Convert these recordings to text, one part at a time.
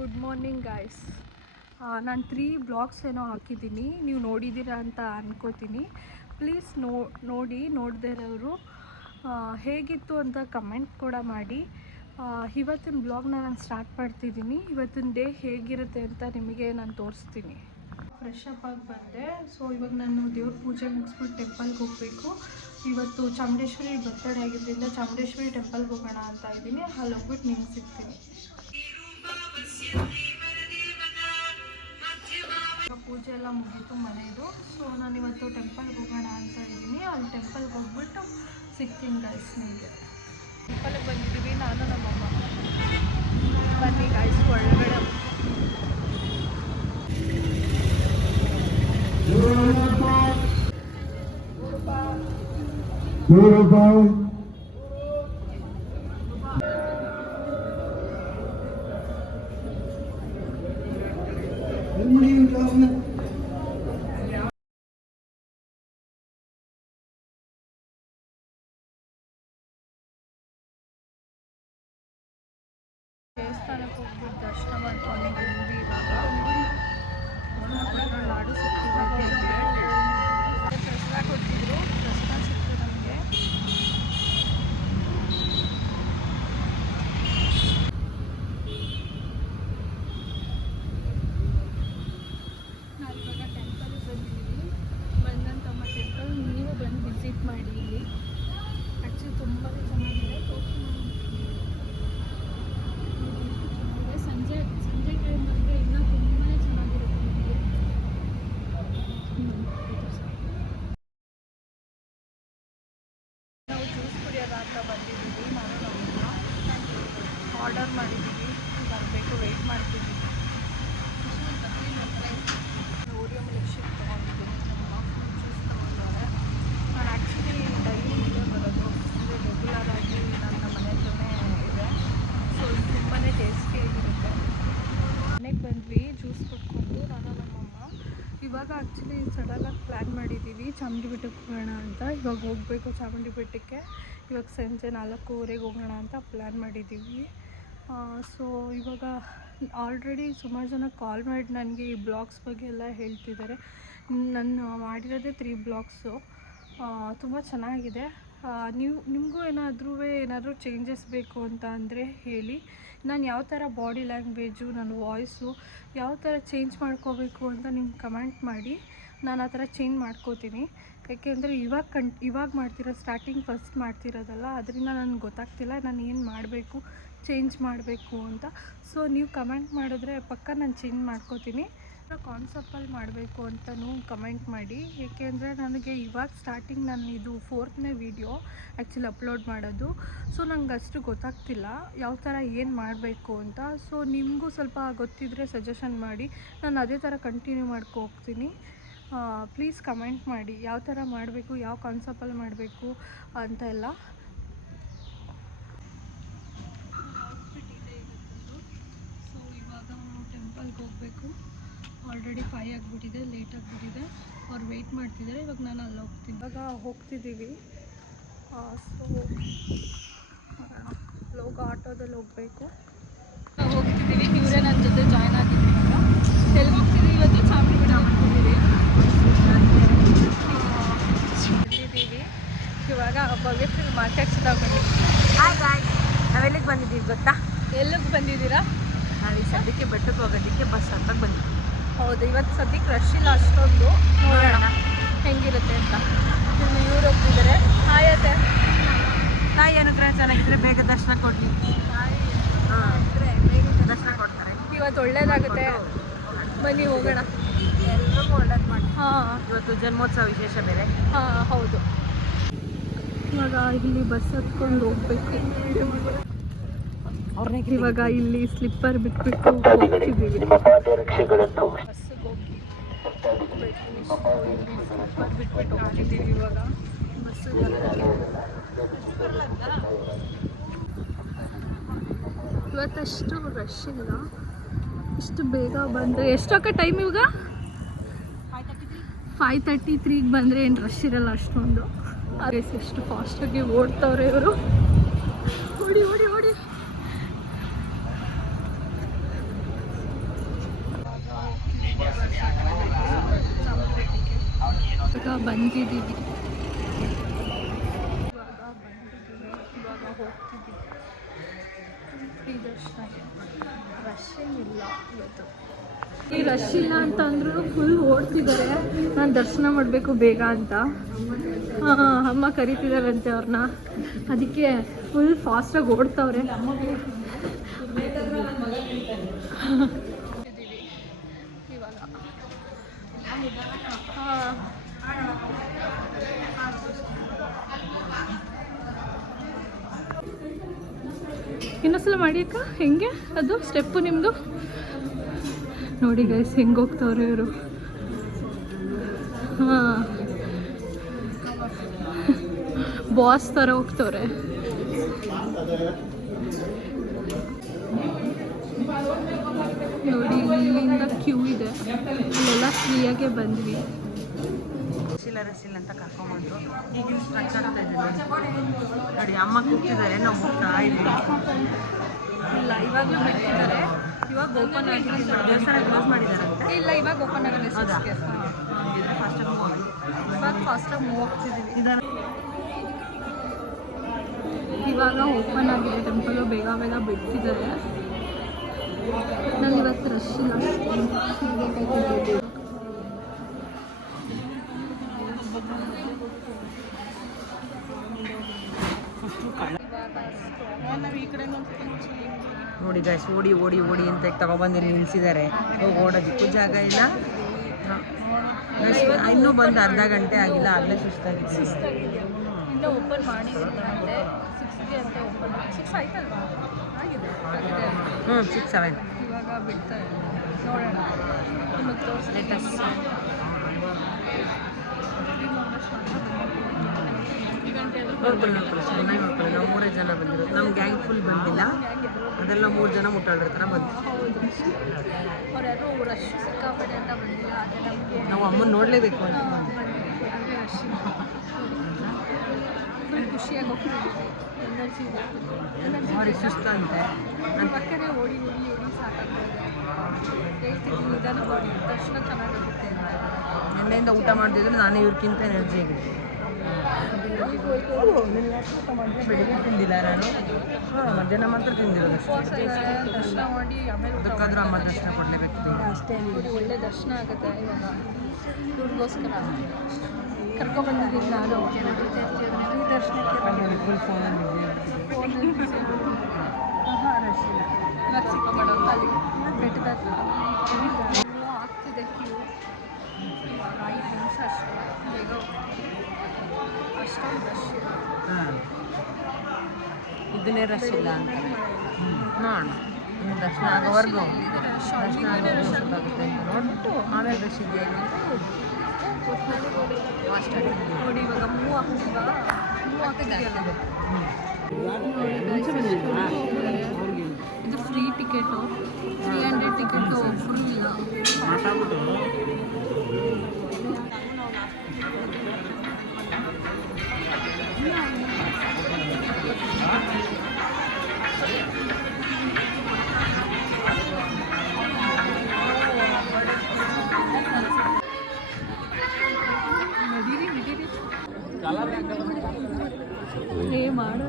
Good morning guys. ನಾನು 3 blogs ಏನೋ ಹಾಕಿದ್ದೀನಿ, ನೀವು ನೋಡಿದ್ದೀರಾ ಅಂತ ಅನ್ಕೋತೀನಿ. ಪ್ಲೀಸ್ ನೋಡದೇ ಇರೋರು ಹೇಗಿತ್ತು ಅಂತ ಕಮೆಂಟ್ ಕೂಡ ಮಾಡಿ. ಇವತ್ತಿನ ಬ್ಲಾಗ್ನ ನಾನು ಸ್ಟಾರ್ಟ್ ಮಾಡ್ತಿದ್ದೀನಿ. ಇವತ್ತಿನ ಡೇ ಹೇಗಿರುತ್ತೆ ಅಂತ ನಿಮಗೆ ನಾನು ತೋರಿಸ್ತೀನಿ. ಫ್ರೆಶ್ ಅಪ್ ಆಗಿ ಬಂದೆ. ಸೊ ಇವಾಗ ನಾನು ದೇವ್ರ ಪೂಜೆ ಮುಗಿಸ್ಬಿಟ್ಟು ಟೆಂಪಲ್ಗೆ ಹೋಗಬೇಕು. ಇವತ್ತು ಚಾಮುಂಡೇಶ್ವರಿ ಬರ್ತಡೇ ಆಗಿದ್ದರಿಂದ ಚಾಮುಂಡೇಶ್ವರಿ ಟೆಂಪಲ್ಗೆ ಹೋಗೋಣ ಅಂತ ಇದ್ದೀನಿ. ಅಲ್ಲಿ ಹೋಗ್ಬಿಟ್ಟು ನಿಮ್ಗೆ ಸಿಗ್ತೀನಿ. ಪೂಜೆ ಎಲ್ಲ ಮುಗೀತು ಮನೆಯದು. ಸೊ ನಾನು ಇವತ್ತು ಟೆಂಪಲ್ಗೆ ಹೋಗೋಣ ಅಂತ ಇದ್ದೀನಿ. ಅಲ್ಲಿ ಟೆಂಪಲ್ಗೆ ಹೋಗ್ಬಿಟ್ಟು ಸಿಗ್ತೀನಿ ಗೈಸ್ ನಿಮಗೆ. ಟೆಂಪಲ್ಗೆ ಬಂದಿದ್ದೀವಿ ನಾನು ನಮ್ಮಮ್ಮ. ಬನ್ನಿ ಗೈಸ್ ಒಳಗಡೆ. ದೇವಸ್ಥಾನಕ್ಕೆ ಹೋಗ್ಬಿಟ್ಟು ದರ್ಶನ ಮಾಡ್ಕೊಂಡಿದ್ದೀವಿ. ಇವಾಗ ಲಾಡು ಸಿಕ್ಕಿದೆ. ದಸರಾ ಕೊಟ್ಟಿದ್ರು, ದಸರಾ ಸಿಕ್ತು ನಮಗೆ. ನಾವು ಇವಾಗ ಟೆಂಪಲ್ಗೆ ಬಂದಿದ್ದೀವಿ. ಬಂದಂತಮ್ಮ ಟೆಂಪಲ್ ನೀವು ಬಂದು ವಿಸಿಟ್ ಮಾಡಿ. ಇಲ್ಲಿ ಆ್ಯಕ್ಚುಲಿ ತುಂಬಾ ಚೆನ್ನಾಗಿದೆ. ಸಂಜೆ ಟೈಮ್ ಬಂದರೆ ಇನ್ನೂ ತುಂಬಾ ಚೆನ್ನಾಗಿರುತ್ತೆ ನಿಮಗೆ. ನಾವು ಜ್ಯೂಸ್ ಕುಡಿಯೋದ ಅಂತ ಬಂದಿದ್ದೀವಿ. ನಾನು ನಮ್ಮನ್ನ ಆರ್ಡರ್ ಮಾಡಿದ್ದೀವಿ, ಬರಬೇಕು, ವೆಯ್ಟ್ ಮಾಡ್ತಿದ್ದೀವಿ. ಓರಿಯೋ ಮಿಲ್ಕ್ ಶೇಕ್ ತೊಗೊಂಡಿದ್ದೀನಿ. ಜ್ಯೂಸ್ ತೊಗೊಂಡವ್ರೆ. ನಾನು ಆ್ಯಕ್ಚುಲಿ ಡೈಲಿ ಇಲ್ಲೇ ಬರೋದು, ಅಂದರೆ ರೆಗ್ಯುಲರ್ ಆಗಿ ನನ್ನ ಮನೆ ಹತ್ರನೇ ಇದೆ. ಸೊ ಇದು ತುಂಬಾ ಟೇಸ್ಟಿಯಾಗಿರುತ್ತೆ. ಮನೆಗೆ ಬಂದ್ವಿ ಜ್ಯೂಸ್ ಕೊಟ್ಕೊಂಡು ನಾನು ನಮ್ಮಮ್ಮ. ಇವಾಗ ಆ್ಯಕ್ಚುಲಿ ಸಡನ್ನಾಗಿ ಪ್ಲ್ಯಾನ್ ಮಾಡಿದ್ದೀವಿ ಚಾಮುಂಡಿ ಬೆಟ್ಟಕ್ಕೆ ಹೋಗೋಣ ಅಂತ. ಇವಾಗ ಹೋಗಬೇಕು ಚಾಮುಂಡಿ ಬೆಟ್ಟಕ್ಕೆ. ಇವಾಗ ಸಂಜೆ 4:15 ಹೋಗೋಣ ಅಂತ ಪ್ಲ್ಯಾನ್ ಮಾಡಿದ್ದೀವಿ. ಸೊ ಇವಾಗ ಆಲ್ರೆಡಿ ಸುಮಾರು ಜನ ಕಾಲ್ ಮಾಡಿ ನನಗೆ ಈ ಬ್ಲಾಗ್ಸ್ ಬಗ್ಗೆ ಎಲ್ಲ ಹೇಳ್ತಿದ್ದಾರೆ. ನಾನು ಮಾಡಿರೋದೇ 3 ಬ್ಲಾಗ್ಸು. ತುಂಬ ಚೆನ್ನಾಗಿದೆ. ನಿಮಗೂ ಏನಾದರೂ ಚೇಂಜಸ್ ಬೇಕು ಅಂತ ಅಂದರೆ ಹೇಳಿ. ನಾನು ಯಾವ ಥರ ಬಾಡಿ ಲ್ಯಾಂಗ್ವೇಜು, ನನ್ನ ವಾಯ್ಸು ಯಾವ ಥರ ಚೇಂಜ್ ಮಾಡ್ಕೋಬೇಕು ಅಂತ ನಿಮ್ಗೆ ಕಮೆಂಟ್ ಮಾಡಿ. ನಾನು ಆ ಥರ ಚೇಂಜ್ ಮಾಡ್ಕೋತೀನಿ. ಯಾಕೆಂದರೆ ಇವಾಗ ಮಾಡ್ತಿರೋ ಸ್ಟಾರ್ಟಿಂಗ್ ಫಸ್ಟ್ ಮಾಡ್ತಿರೋದಲ್ಲ, ಅದರಿಂದ ನನಗೆ ಗೊತ್ತಾಗ್ತಿಲ್ಲ ನಾನು ಏನು ಮಾಡಬೇಕು, ಚೇಂಜ್ ಮಾಡಬೇಕು ಅಂತ. ಸೊ ನೀವು ಕಮೆಂಟ್ ಮಾಡಿದ್ರೆ ಪಕ್ಕ ನಾನು ಚೇಂಜ್ ಮಾಡ್ಕೋತೀನಿ. ಕಾನ್ಸೆಪ್ಟಲ್ಲಿ ಮಾಡಬೇಕು ಅಂತಲೂ ಕಮೆಂಟ್ ಮಾಡಿ. ಏಕೆಂದರೆ ನನಗೆ ಇವಾಗ ಸ್ಟಾರ್ಟಿಂಗ್ ನಾನು ಇದು 4ನೇ ವೀಡಿಯೋ ಆ್ಯಕ್ಚುಲಿ ಅಪ್ಲೋಡ್ ಮಾಡೋದು. ಸೊ ನಂಗೆ ಅಷ್ಟು ಗೊತ್ತಾಗ್ತಿಲ್ಲ ಯಾವ ಥರ ಏನು ಮಾಡಬೇಕು ಅಂತ. ಸೊ ನಿಮಗೂ ಸ್ವಲ್ಪ ಗೊತ್ತಿದ್ದರೆ ಸಜೆಷನ್ ಮಾಡಿ, ನಾನು ಅದೇ ಥರ ಕಂಟಿನ್ಯೂ ಹೋಗ್ತೀನಿ. ಪ್ಲೀಸ್ ಕಮೆಂಟ್ ಮಾಡಿ ಯಾವ ಥರ ಮಾಡಬೇಕು, ಯಾವ ಕಾನ್ಸೆಪ್ಟಲ್ಲಿ ಮಾಡಬೇಕು ಅಂತ ಎಲ್ಲ. ಸೊ ಇವಾಗ ಟೆಂಪಲ್ಗೆ ಹೋಗಬೇಕು. ಆಲ್ರೆಡಿ 5 ಆಗಿಬಿಟ್ಟಿದೆ, ಲೇಟ್ ಆಗಿಬಿಟ್ಟಿದೆ. ಅವ್ರು ವೆಯ್ಟ್ ಮಾಡ್ತಿದ್ದಾರೆ. ಇವಾಗ ನಾನು ಅಲ್ಲಿ ಹೋಗ್ತೀನಿ. ಇವಾಗ ಹೋಗ್ತಿದ್ದೀವಿ. ಸೊ ಆಟೋದಲ್ಲಿ ಹೋಗಬೇಕು. ಹೋಗ್ತಿದ್ದೀವಿ. ಇವರೇ ನನ್ನ ಜೊತೆ ಜಾಯ್ನ್ ಆಗಿದ್ದೀವಿ. ಎಲ್ಲಿಗೆ ಹೋಗ್ತಿದ್ದೀವಿ? ಇವತ್ತು ಚಾಮುಂಡಿ ಬೆಟ್ಟ ಹೋಗ್ತಿದ್ದೀವಿ. ಇವಾಗ ಪವಿತ್ರ ಮಾರ್ಕೆಟ್ಸಿಂದ ಬಂದಿದ್ದೀವಿ. ನಾವೆಲ್ಲಿಗೆ ಬಂದಿದ್ದೀವಿ ಗೊತ್ತಾ? ಎಲ್ಲಿಗೆ ಬಂದಿದ್ದೀರಾ? ನಾವು ಈ ಸದ್ಯಕ್ಕೆ ಬೆಟ್ಟಕ್ಕೆ ಹೋಗೋದಕ್ಕೆ ಬಸ್ ಹತ್ತಕ್ಕೆ ಬಂದಿದ್ದೀವಿ. ಹೌದು, ಇವತ್ತು ಸದ್ಯಕ್ಕೆ ರಶ್ ಇಲ್ಲ ಅಷ್ಟೊಂದು. ನೋಡೋಣ ಹೆಂಗಿರುತ್ತೆ ಅಂತ. ಇಲ್ಲಿ ಇವ್ರು ಹೋಗ್ತಿದ್ದಾರೆ. ಆಯತ್ತೆ ತಾಯಿ ಅನುಗ್ರಹ ಚೆನ್ನಾಗಿದ್ರೆ ಬೇಗ ದರ್ಶನ ಕೊಡ್ಲಿ. ಬೇಗ ದರ್ಶನ ಕೊಡ್ತಾರೆ. ಇವತ್ತು ಒಳ್ಳೇದಾಗುತ್ತೆ. ಬನ್ನಿ ಹೋಗೋಣ. ಎಲ್ರಿಗೂ ಒಳ್ಳೇದು ಮಾಡಿ. ಇವತ್ತು ಜನ್ಮೋತ್ಸವ ವಿಶೇಷ ಬೇರೆ. ಹೌದು. ಇವಾಗ ಇಲ್ಲಿ ಬಸ್ ಹತ್ಕೊಂಡು ಹೋಗ್ಬೇಕು. ಇವಾಗ ಇಲ್ಲಿ ಸ್ಲಿಪ್ಪರ್ ಬಿಟ್ಬಿಟ್ಟು ಹೋಗ್ತಿದ್ದೀವಿ. ಬಸ್ಸಿಗೆ ಹೋಗಿ ಸ್ಲಿಪ್ಪರ್ ಬಿಟ್ಬಿಟ್ಟು ಹೋಗ್ತಿದ್ದೀವಿ. ಇವಾಗ ಬಸ್ಸಿಗೆ ಇವತ್ತಷ್ಟು ರಶ್ ಇಲ್ಲ. ಇಷ್ಟು ಬೇಗ ಬಂದರೆ ಎಷ್ಟೊಕ್ಕ ಟೈಮ್ ಇವಾಗ? 5:33ಗೆ ಬಂದರೆ ಏನು ರಶ್ ಇರಲ್ಲ ಅಷ್ಟೊಂದು. ಅದೇ ಎಷ್ಟು ಫಾಸ್ಟಾಗಿ ಓಡ್ತವ್ರೆ ಇವರು. ಓಡಿ ಓಡಿ ಓಡಿ. ಬಂದಿದ್ದೀವಿ. ಇವಾಗ ಹೋಗ್ತಿದ್ದೀವಿ ಫ್ರೀ ದರ್ಶನಕ್ಕೆ. ರಶ್ ಏನಿಲ್ಲ ಇವತ್ತು. ಈ ರಶ್ ಇಲ್ಲ ಅಂತ ಅಂದ್ರೂ ಫುಲ್ ಓಡ್ತಿದ್ದಾರೆ. ನಾನು ದರ್ಶನ ಮಾಡಬೇಕು ಬೇಗ ಅಂತ. ಅಮ್ಮ ಕರಿತಿದ್ದಾರಂತೆ ಅವ್ರನ್ನ, ಅದಕ್ಕೆ ಫುಲ್ ಫಾಸ್ಟಾಗಿ ಓಡ್ತವ್ರೆ. ಇವಾಗ ಇನ್ನೊಂದ್ಸಲ ಮಾಡಿ ಅಕ್ಕ. ಹೆಂಗೆ ಅದು ಸ್ಟೆಪ್ಪು ನಿಮ್ಮದು? ನೋಡಿ ಗೈಸ್ ಹೆಂಗೆ ಹೋಗ್ತವ್ರೆ ಇವರು. ಹಾಂ, ಬಾಸ್ ಥರ ಹೋಗ್ತವ್ರೆ. ನೋಡಿ ಇಲ್ಲಿಂದ ಕ್ಯೂ ಇದೆ, ಇಲ್ಲೆಲ್ಲ ಫ್ರೀಯಾಗೆ ಬಂದ್ವಿ. ರಸಿಲ್ಲ ಅಂತ ಕರ್ಕೊಂಬಂದ್ರು. ಈಗಿನ ಸ್ಟ್ರಚ್ ಆಗ್ತಾ ಇದೆ ನೋಡಿ. ಅಮ್ಮ ಕೂಗ್ತಿದ್ದಾರೆ, ನಾವು ಹೋಗ್ತಾ ಇದ್ದೀವಿ. ಇಲ್ಲ ಇವಾಗಲೂ ಬಿಡ್ತಿದ್ದಾರೆ. ಇವಾಗ ಓಪನ್ ಆಗಿದೆ. ದೇವಸ್ಥಾನ ಕ್ಲೋಸ್ ಮಾಡಿದಾರಂತೆ. ಇಲ್ಲ ಇವಾಗ ಓಪನ್ ಆಗಿದೆ. ಇವಾಗ ಫಾಸ್ಟಾಗಿ ಮೂವ್ ಹೋಗ್ತಿದ್ದೀವಿ. ಇವಾಗ ಓಪನ್ ಆಗಿದೆ ಟೆಂಪಲು. ಬೇಗ ಬೇಗ ಬಿಡ್ತಿದ್ದಾರೆ. ನಾನು ಇವತ್ತು ರಶ್ ಇಲ್ಲ ಅಷ್ಟೇ. ನೋಡಿ ಗಾಯ್ಸ್, ಓಡಿ ಓಡಿ ಓಡಿ ಅಂತ ತಗೊಬಂದು ನಿಲ್ಲಿಸಿದ್ದಾರೆ. ಓಡೋದಕ್ಕೂ ಜಾಗ ಇಲ್ಲ. ಇನ್ನೂ ಬಂದು ಅರ್ಧ ಗಂಟೆ ಆಗಿಲ್ಲ, ಆಗಲೇ ಸುಸ್ತಾಗಿದೆ. ಇನ್ನೂ ಓಪನ್ ಮಾಡಿರುತ್ತೆ. 6ಗೆ ಅಂತ ಓಪನ್ 6 ಆಯ್ತಲ್ವಾ? ಆಗಿದೆ. 6, 7 ಇವಾಗ ಬಿಡ್ತಾರೆ. ನೋಡೋಣ, ನಿಮಗೆ ತೋರಿಸ್ತೀನಿ. ನೋಡ್ಕೊಳ್ಳಿ ಚೆನ್ನಾಗಿ ನೋಡ್ಕೊಳ್ಳಿ. ನಾವು 3 ಜನ ಬಂದರು. ನಮ್ಮ ಗ್ಯಾಂಗ್ ಫುಲ್ ಬಂದಿಲ್ಲ. ಅದೆಲ್ಲ 3 ಜನ ಮುಟ್ಟಾಳ್ರ ಥರ ಬಂದು. ಅವರ್ಯಾರು ರಶ್ ಸಿಕ್ಕಾಪಟ್ಟೆ ಅಂತ ಬಂದಿಲ್ಲ. ಆದರೆ ನಮಗೆ ನಾವು ಅಮ್ಮನ ನೋಡಲೇಬೇಕು ಅಂತ ರಶ್ ಫುಲ್ ಖುಷಿಯಾಗಿ ಹೋಗ್ತಿದ್ದೀವಿ. ಎನರ್ಜಿ ಇದೆ. ಅವ್ರಿಗೆ ಸುಸ್ತಂತೆ. ಪಕ್ಕನೇ ಓಡಿ ಓಡಿ ಓಡಿ ಸಾಕಾಗ್ತದೆ. ಹೇಳ್ತೀನಿ ನಿಧಾನ ಓಡಿ, ದರ್ಶನ ಚೆನ್ನಾಗಿರುತ್ತೆ ಅಂತ. ನಿನ್ನೆಯಿಂದ ಊಟ ಮಾಡ್ತಿದ್ರೆ ನಾನು ಇವ್ರಿಗಿಂತ ಎನರ್ಜಿ ಆಗಿದೆ. ಬೆಳಿಗ್ಗೆ ತಿಂದಿಲ್ಲ ನಾನು. ಮಧ್ಯಾಹ್ನ ಮಾತ್ರ ತಿಂದಿರೋದಷ್ಟೇ. ದರ್ಶನ ಮಾಡಿ ಆಮೇಲೆ ಅದಕ್ಕಾದ್ರೂ ಅಮ್ಮ ದರ್ಶನ ಕೊಡಲೇಬೇಕು ಅಷ್ಟೇ. ಒಳ್ಳೆ ದರ್ಶನ ಆಗುತ್ತೆ. ಇವಾಗ ದುಡ್ಗೋಸ್ಕರ ಕರ್ಕೊಂಡ್ಬಂದಿದ್ದೀನಿ ನಾನು. ಈ ದರ್ಶನಕ್ಕೆ ಫುಲ್ ಫೋನಲ್ಲಿ ರಶ್ ಇಲ್ಲ. ಇವಾಗ ಸಿಕ್ಕಾಪಟ್ಟೆ ಅಲ್ಲಿ ಬೆಟ್ಟದ ಹತ್ರ ಆಗ್ತಿದೆ ಕ್ಯೂ. 5 ನಿಮಿಷ ಅಷ್ಟೇ, ಬೇಗ ಅಷ್ಟೊಂದು ರಶ್ ಇಲ್ಲ. ಇದನ್ನೇ ರಶ್ ಇಲ್ಲ ಅಂತ ನೋಡೋಣ. ಇನ್ನು ದರ್ಶನ ಆಗೋವರೆಗೂ ದರ್ಶನ ಆಗೋವರೆಗೂ ಗೊತ್ತಾಗುತ್ತೆ ಅಂತ ನೋಡ್ಬಿಟ್ಟು ಆಮೇಲೆ ರಶ್ ಇದೆಯಾ ನೋಡಿ ಇವಾಗ ಮೂವ್ ಆಗ್ತಿದೆಯಲ್ಲ. ಇದು ಫ್ರೀ ಟಿಕೆಟು. 300 ಟಿಕೆಟು ಒಬ್ಬರು ಇಲ್ಲ. ಮಾಡು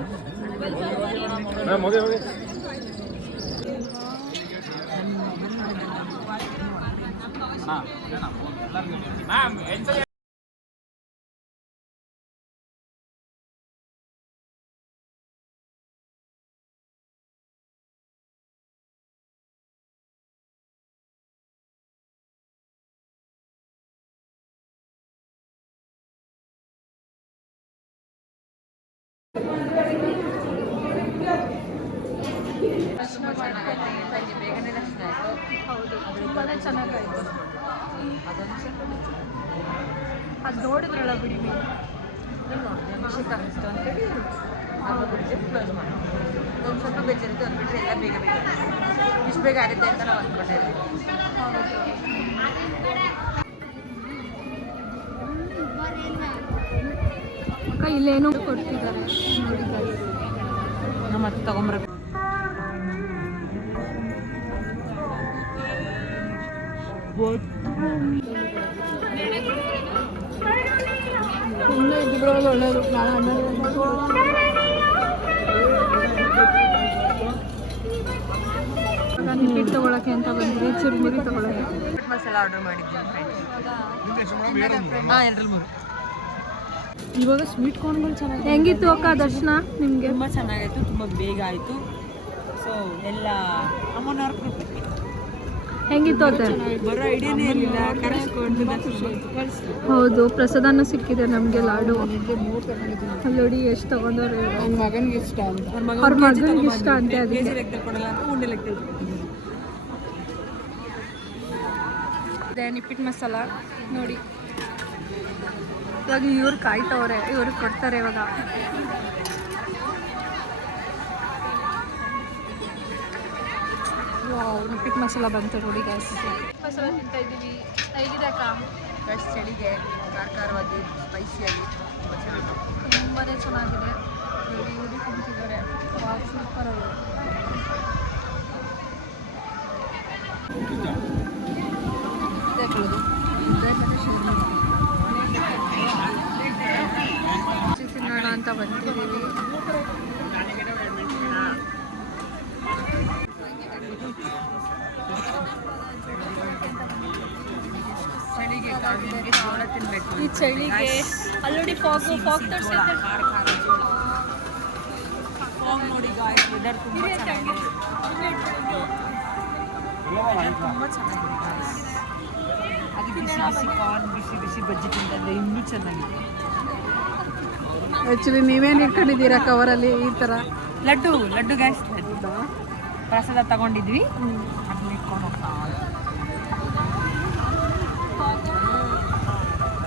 ಬೇಗನೆ ದರ್ಶನ ಆಯಿತು. ಹೌದು, ತುಂಬಾ ಚೆನ್ನಾಗಾಯಿತು. ಅದು ನೋಡಿದ್ರಲ್ಲ ಬಿಡಿ ನೀವು. ನೋಡಿದೆ ಅಭಿಷೇಕ ಆಗಿತ್ತು ಅಂತೇಳಿ ಆಗೋಗ್ಬಿಟ್ಟು ಕ್ಲೋಸ್ ಮಾಡಿ. ಒಂದು ಸ್ವಲ್ಪ ಬೇಜಾರಿತ್ತು, ಅಂದ್ಬಿಟ್ರೆ ಎಲ್ಲ ಬೇಗ ಬೇಗ ಇಷ್ಟು ಬೇಗ ಆಗುತ್ತೆ ಅಂತ ನಾವು ಅಂದ್ಕೊಂಡಿದ್ವಿ. ಅಕ್ಕ ಇಲ್ಲೇನೋ ಕೊಡ್ತಿದ್ದಾರೆ ನೋಡಿದ್ದಾರೆ. ನಮ್ಮ ಮತ್ತೆ ತಗೊಂಬರ್ಬೇಕು. ಬರೋದು ಒಳ್ಳೇದು. ನಾಳೆ 12 ನಿಟ್ಟಿಟ್ಟು ತೊಗೊಳಕ್ಕೆ ಅಂತ ಬಂದ್ವಿ, ಚುರುಮುರಿ ತೊಗೊಳಕ್ಕೆ. ಮಸಾಲ ಆರ್ಡರ್ ಮಾಡಿದ್ದೀನಿ ಫ್ರೆಂಡ್ಸ್. ಹಾಂ 2-3 ಇವಾಗ ಸ್ವೀಟ್ ಕಾರ್ನ್ಗಳು ಚೆನ್ನಾಗಿ. ಹೆಂಗಿತ್ತು ಅಕ್ಕ ದರ್ಶನ ನಿಮಗೆ? ತುಂಬ ಚೆನ್ನಾಗಿತ್ತು, ತುಂಬ ಬೇಗ ಆಯಿತು. ಸೊ ಎಲ್ಲ ಅಮ್ಮನವ್ರ ಕೃಪೆ. ಹೆಂಗಿತ್ತು ಅತ್ತೆ? ಬರೋ ಐಡಿಯಾನೇ ಇರಲಿಲ್ಲ, ಕರೆಸ್ಕೊಂಡು ಹೌದು, ಪ್ರಸಾದನೂ ಸಿಕ್ಕಿದೆ ನಮಗೆ, ಲಾಡು. ಅಲ್ಲಿ ನೋಡಿ ಎಷ್ಟು ತಗೊಂಡವ್ರು. ಅವ್ರ ಮಗನಿಗೆ ಇಷ್ಟ ಅಂತ, ಅವ್ರ ಮಗನಿಗೆ ಇಷ್ಟ ಅಂತೆ. ಅದಕ್ಕೆ ಕೊಡಲ್ಲ ಅಂತ ಉಂಡೆ ಲೆಕ್ಕ ಇದೆ ನಿಪ್ಪಿಟ್ಟು ಮಸಾಲ ನೋಡಿ. ಇವಾಗ ಇವ್ರು ಕಾಯ್ತವ್ರೆ, ಇವ್ರಿಗೆ ಕೊಡ್ತಾರೆ ಇವಾಗ. ನಿಪ್ಪಿಟ್ಟು ಮಸಾಲ ಬಂತು ನೋಡಿ ಗಾಯ್ಸ್. ಮಸಾಲ ತಿಂತಾ ಇದ್ದೀವಿ. ಹೇಗಿದೆ ಅಕ್ಕ? ಫ್ರೆಶ್ ಚಳಿಗೆ ಖಾರವಾಗಿ ಸ್ಪೈಸಿಯಾಗಿ ತುಂಬಾ ಚೆನ್ನಾಗಿದೆ ನೋಡಿ. ಇವರು ತಿಂತಿದ್ದಾರೆ, ಸೂಪರ್ ಅವರು. ತಿನ್ನೋಣ ಅಂತ ಬಂದಿದ್ದೀವಿ. ಈ ಚಳಿಗೆ ಅಲ್ಲಿ ಫಾಗ್ ತೋರಿಸಿದ್ರೆ ನೋಡಿ ಗಾಯ್ಸ್, ವೆದರ್ ತುಂಬ ಚೆನ್ನಾಗಿದೆ, ತುಂಬ ಚೆನ್ನಾಗಿದೆ ಗಾಯ್ಸ್. ಅದು ಬಿಸಿ ಬಿಸಿ ಕಾರ್ನ್, ಬಿಸಿ ಬಿಸಿ ಬಜ್ಜಿ ತಿಂತಂದ್ರೆ ಇನ್ನೂ ಚೆನ್ನಾಗಿದೆ. ಆ್ಯಕ್ಚುಲಿ ನೀವೇನು ಇಟ್ಕೊಂಡಿದ್ದೀರಾ ಕವರಲ್ಲಿ? ಈ ಥರ ಲಡ್ಡು ಗಾಯ್ಸ್, ಲಡ್ಡು ಪ್ರಸಾದ ತಗೊಂಡಿದ್ವಿ, ಅದನ್ನ ಇಟ್ಕೊಂಡು ಹೋಗ್ತಾ.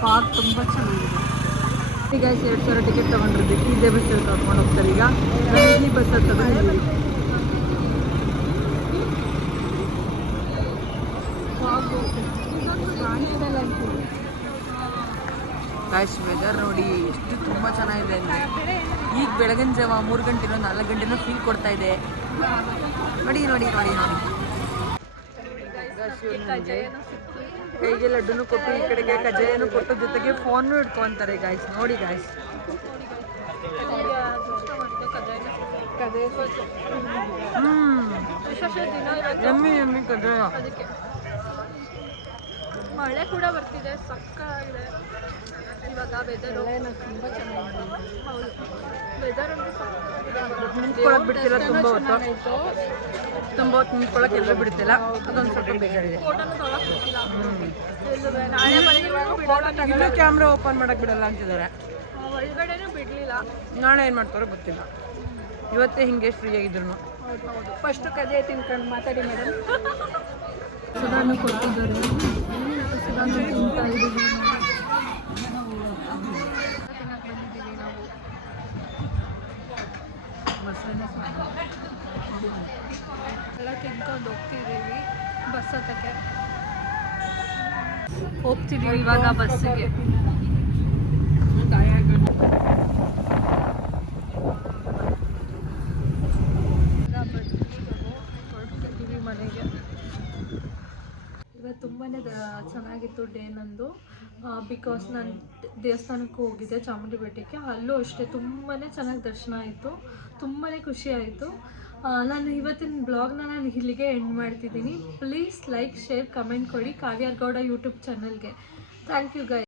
ಪಾರ್ಕ್ ತುಂಬ ಚೆನ್ನಾಗಿದೆ. ಈಗ 2,000 ಟಿಕೆಟ್ ತೊಗೊಂಡಿರ್ಬೇಕು. ಇದೇ ಬಸ್ಸಲ್ಲಿ ಕರ್ಕೊಂಡು ಹೋಗ್ತಾರೆ. ಈಗ ಈ ಬಸ್ಸಲ್ಲಿ ತಗೊಂಡಿದ್ದೀವಿ. ಗಾಯ್ಸ್ ವೆದರ್ ನೋಡಿ ಎಷ್ಟು ತುಂಬ ಚೆನ್ನಾಗಿದೆ ಅಂದರೆ, ಈಗ ಬೆಳಗಿನ ಜಾವ 3 ಗಂಟೆನೋ 4 ಗಂಟೆನೋ ಫೀಲ್ ಕೊಡ್ತಾ ಇದೆ. ನೋಡಿ ನೋಡಿ ನೋಡಿ ನೋಡಿ ಕೈಗೆ ಲಡ್ಡುನು ಕೊಟ್ಟು, ಈ ಕಡೆಗೆ ಕಜ್ಜಾಯನು ಕೊಟ್ಟು, ಜೊತೆಗೆ ಫೋನು ಇಟ್ಕೊತಾರೆ ಗಾಯ್ಸ್. ನೋಡಿ ಗಾಯ್ಸ್, ಎಮ್ಮಿ ಎಮ್ಮಿ ಕಜ್ಜಾಯ. ಮಳೆ ಕೂಡ ಬರ್ತಿದೆ, ಸಕ್ಕತ್ತಾಗಿದೆ ಇವಾಗ ವೆದರು. ತುಂಬ ಚೆನ್ನಾಗಿದೆ. ಹೌದು, ವೆದರ್ ಅಂತೂ ಸಕ್ಕತ್ತಾಗಿದೆ. ನಿಂತ್ಕೊಳಕ್ಕೆ ಬಿಡ್ತಿಲ್ಲ, ತುಂಬ ಹೊತ್ತು ನಿಂತ್ಕೊಳಕ್ಕೆ ಎಲ್ಲೂ ಬಿಡ್ತಿಲ್ಲ. ಅದೊಂದು ಸ್ವಲ್ಪ ಬೇಜಾರಿದೆ. ಫೋಟೋನು ತೊಗೊಳಕ್ಕೆ ಬಿಡ್ತಿಲ್ಲ. ನಾಳೆ ಬಂದಿರುವಾಗ ಇನ್ನೂ ಕ್ಯಾಮ್ರಾ ಓಪನ್ ಮಾಡಕ್ಕೆ ಬಿಡಲ್ಲ ಅಂತಿದ್ದಾರೆ. ಒಳಗಡೆನೂ ಬಿಡಲಿಲ್ಲ. ನಾಳೆ ಏನು ಮಾಡ್ತಾರೋ ಗೊತ್ತಿಲ್ಲ. ಇವತ್ತೇ ಹಿಂಗೆ ಫ್ರೀ ಆಗಿದ್ರು. ಹೌದು ಹೌದು. ಫಸ್ಟು ಕಜೆ ತಿನ್ಕೊಂಡು ಮಾತಾಡಿ ಮೇಡಮ್. ಸುಧಾನು ಕೊಟ್ಟಿದ್ದಾರೆ, ಸುಧಾನು ತಿಂತಾ ಇದ್ದೀವಿ. ಬಂದಿದ್ದೀವಿ ನಾವು. ಎಲ್ಲ ತಿನ್ಕೊಂಡು ಹೋಗ್ತಿದ್ದೀವಿ ಬಸ್ ಹತ್ತಕ್ಕೆ. ಹೋಗ್ತಿದ್ದೀವಿ ಇವಾಗ ಬಸ್ಸಿಗೆ. ಹೊರಡ್ತಿದ್ದೀವಿ ಮನೆಗೆ. ಇವತ್ತು ತುಂಬಾ ಚೆನ್ನಾಗಿತ್ತು ಡೇ ನಂದು. ಬಿಕಾಸ್ ನಾನು ದೇವಸ್ಥಾನಕ್ಕೆ ಹೋಗಿದ್ದೆ, ಚಾಮುಂಡಿ ಬೆಟ್ಟಕ್ಕೆ. ಅಲ್ಲೂ ಅಷ್ಟೇ ತುಂಬಾ ಚೆನ್ನಾಗಿ ದರ್ಶನ ಆಯಿತು, ತುಂಬಾ ಖುಷಿ ಆಯಿತು. ನಾನು ಇವತ್ತಿನ ಬ್ಲಾಗ್ನ ನಾನು ಇಲ್ಲಿಗೆ ಎಂಡ್ ಮಾಡ್ತಿದ್ದೀನಿ. ಪ್ಲೀಸ್ ಲೈಕ್, ಶೇರ್, ಕಮೆಂಟ್ ಕೊಡಿ ಕಾವ್ಯ ಗೌಡ ಯೂಟ್ಯೂಬ್ ಚಾನಲ್ಗೆ. Thank you guys.